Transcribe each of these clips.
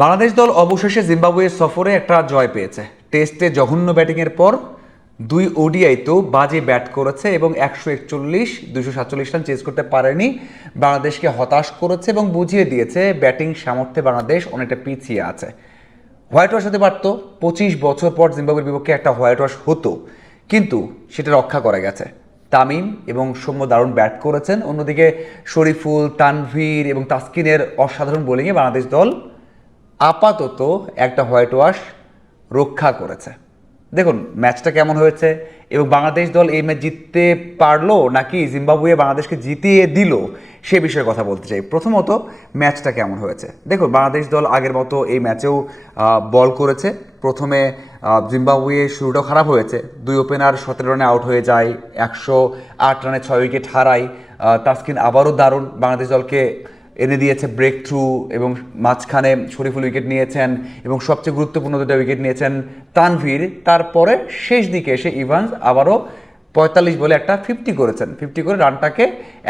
বাংলাদেশ দল অবশেষে জিম্বাবুয়ে সফরে একটা জয় পেয়েছে। টেস্টে জঘন্য ব্যাটিংয়ের পর 2 ওডিআইতেও বাজে ব্যাট করেছে এবং 141 247 রান চেজ করতে পারেনি। বাংলাদেশকে হতাশ করেছে এবং বুঝিয়ে দিয়েছে ব্যাটিং সামর্থ্যে বাংলাদেশ অনেকটা পিছিয়ে আছে। হোয়াইট ওয়াশ হতে পারতো, 25 বছর পর জিম্বাবুয়ের বিপক্ষে একটা হোয়াইট ওয়াশ হতো, কিন্তু সেটা রক্ষা করা গেছে। তামিম এবং সৌম্য দারুণ ব্যাট করেছেন, অন্যদিকে শরীফুল, তানভীর এবং তাসকিনের অসাধারণ বোলিংয়ে বাংলাদেশ দল আপাতত একটা হোয়াইট ওয়াশ রক্ষা করেছে। দেখুন ম্যাচটা কেমন হয়েছে এবং বাংলাদেশ দল এই ম্যাচ জিততে পারলো নাকি জিম্বাবুয়ে বাংলাদেশকে জিতিয়ে দিল সে বিষয়ে কথা বলতে চাই। প্রথমত ম্যাচটা কেমন হয়েছে দেখুন, বাংলাদেশ দল আগের মতো এই ম্যাচেও বল করেছে। প্রথমে জিম্বাবুয়ে শুরুটাও খারাপ হয়েছে, 2 ওপেনার 17 রানে আউট হয়ে যায়, 108 রানে 6 উইকেট হারায়। তাসকিন আবারও দারুণ বাংলাদেশ দলকে এনে দিয়েছে ব্রেক থ্রু, এবং মাঝখানে শরীফুল উইকেট নিয়েছেন এবং সবচেয়ে গুরুত্বপূর্ণ 2টা উইকেট নিয়েছেন তানভীর। তারপরে শেষ দিকে এসে ইভান্স আবারও 45 বলে একটা 50 করেছেন, 50 করে রানটাকে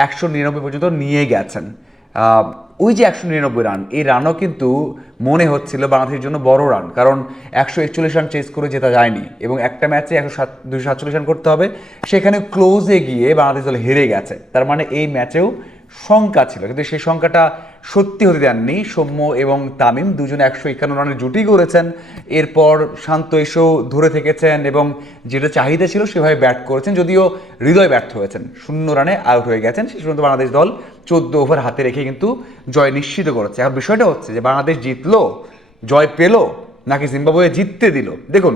199 পর্যন্ত নিয়ে গেছেন। ওই যে 199 রান, এই রানও কিন্তু মনে হচ্ছিল বাংলাদেশের জন্য বড় রান, কারণ 141 রান চেস করে জেতা যায়নি এবং একটা ম্যাচে 247 রান করতে হবে, সেখানে ক্লোজে গিয়ে বাংলাদেশ দল হেরে গেছে। তার মানে এই ম্যাচেও শঙ্কা ছিল, কিন্তু সেই শঙ্কাটা সত্যি হতে দেননি। সৌম্য এবং তামিম দুজনে 151 রানের জুটি করেছেন, এরপর শান্ত এসেও ধরে থেকেছেন এবং যেটা চাহিদা ছিল সেভাবে ব্যাট করেছেন, যদিও হৃদয় ব্যর্থ হয়েছেন, 0 রানে আউট হয়ে গেছেন। শেষ পর্যন্ত বাংলাদেশ দল 14 ওভার হাতে রেখে কিন্তু জয় নিশ্চিত করেছে। এখন বিষয়টা হচ্ছে যে বাংলাদেশ জিতলো, জয় পেল, নাকি জিম্বাবুয়ে জিততে দিল। দেখুন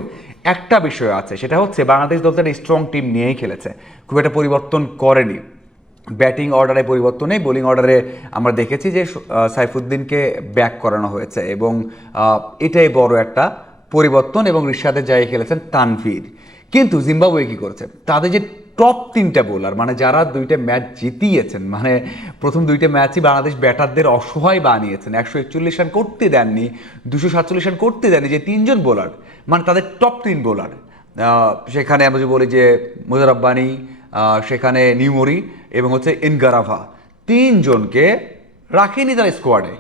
একটা বিষয় আছে, সেটা হচ্ছে বাংলাদেশ দল একটা স্ট্রং টিম নিয়েই খেলেছে, খুব একটা পরিবর্তন করেনি। ব্যাটিং অর্ডারে পরিবর্তন নেই, বোলিং অর্ডারে আমরা দেখেছি যে সাইফুদ্দিনকে ব্যাক করানো হয়েছে এবং এটাই বড় একটা পরিবর্তন, এবং রিশাদের জায়গায় খেলেছেন তানভীর। কিন্তু জিম্বাবুয়ে কী করেছে, তাদের যে টপ 3টা বোলার, মানে যারা 2টা ম্যাচ জিতিয়েছেন, মানে প্রথম 2টা ম্যাচই বাংলাদেশ ব্যাটারদের অসহায় বানিয়েছেন, 141 রান করতে দেননি, 247 রান করতে দেননি, যে 3জন বোলার, মানে তাদের টপ 3 বোলার, সেখানে আমরা যদি বলি যে মুজার রব্বানী, সেখানে নিউমরি এবং হচ্ছে ইনগারাভা, 3জনকে রাখেনি তার স্কোয়াডে।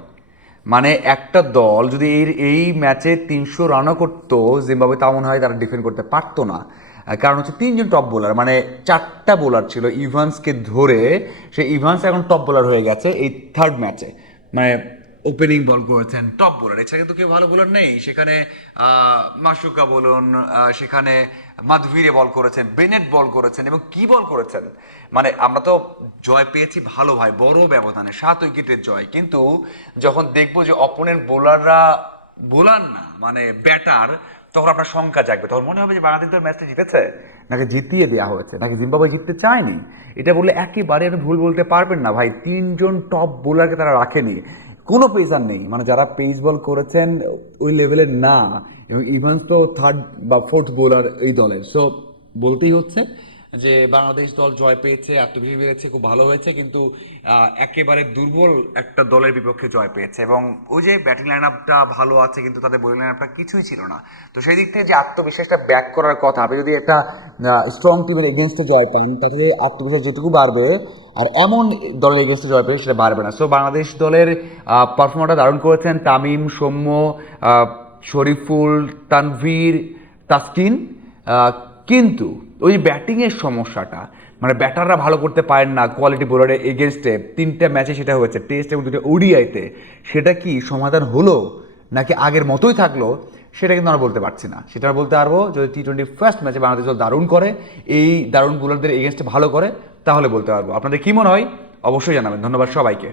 মানে একটা দল যদি এই ম্যাচে 300 রানও করতো জিম্বাবুয়ে, তাও মনে হয় তারা ডিফেন্ড করতে পারতো না, কারণ হচ্ছে 3জন টপ বোলার, মানে 4টা বোলার ছিল ইভান্সকে ধরে, সে ইভান্স এখন টপ বোলার হয়ে গেছে এই থার্ড ম্যাচে, মানে ওপেনিং বল করেছেন টপ বোলার, এছাড়া কিন্তু কেউ ভালো বোলার নেই সেখানে। মাসুকা বলুন, সেখানে মাধবীরে বল করেছেন, বেনেট বল করেছেন, এবং কি বল করেছেন। মানে আমরা তো জয় পেয়েছি ভালো ভাই, বড় ব্যবধানে 7 উইকেটের জয়, কিন্তু যখন দেখবো যে অপোনেন্ট বোলাররা বোলার না মানে ব্যাটার, তখন আপনার শঙ্কা জাগবে, তখন মনে হবে যে বাংলাদেশ দল ম্যাচটা জিতেছে নাকি জিতিয়ে দেওয়া হয়েছে, নাকি জিম্বাবুয়ে জিততে চায়নি। এটা বললে একেবারে আপনি ভুল বলতে পারবেন না ভাই, 3জন টপ বোলারকে তারা রাখেনি, কোনো পেসার নেই, মানে যারা পেস বল করেছেন ওই লেভেলের না, এবং ইভান্স তো 3rd বা 4th বোলার এই দলের। সো বলতেই হচ্ছে যে বাংলাদেশ দল জয় পেয়েছে, আত্মবিশ্বাস বেড়েছে, খুব ভালো হয়েছে, কিন্তু একেবারে দুর্বল একটা দলের বিপক্ষে জয় পেয়েছে, এবং ওই যে ব্যাটিং লাইন আপটা ভালো আছে কিন্তু তাদের বোলিং লাইন আপটা কিছুই ছিল না। তো সেই দিক থেকে যে আত্মবিশ্বাসটা ব্যাক করার কথা, আপনি যদি একটা স্ট্রং টিমের এগেনস্টে জয় পান, তাহলে আত্মবিশ্বাস যেটুকু বাড়বে, আর এমন দলের এগেনস্টে জয় পেলে সেটা বাড়বে না। সো বাংলাদেশ দলের পারফরমেন্সটা দারুণ করেছেন তামিম, সৌম্য, শরীফুল, তানভীর, তাসকিন, কিন্তু ওই ব্যাটিংয়ের সমস্যাটা, মানে ব্যাটাররা ভালো করতে পারেন না কোয়ালিটি বোলারের এগেনস্টে, 3টা ম্যাচে সেটা হয়েছে, টেস্ট এবং 2টা ওডিআইতে। সেটা কি সমাধান হলো নাকি আগের মতোই থাকলো, সেটা কিন্তু আমরা বলতে পারছি না। সেটা বলতে পারবো যদি T20 ফার্স্ট ম্যাচে বাংলাদেশ দল দারুণ করে, এই দারুণ বোলারদের এগেনস্টে ভালো করে, তাহলে বলতে পারবো। আপনাদের কি মনে হয় অবশ্যই জানাবেন। ধন্যবাদ সবাইকে।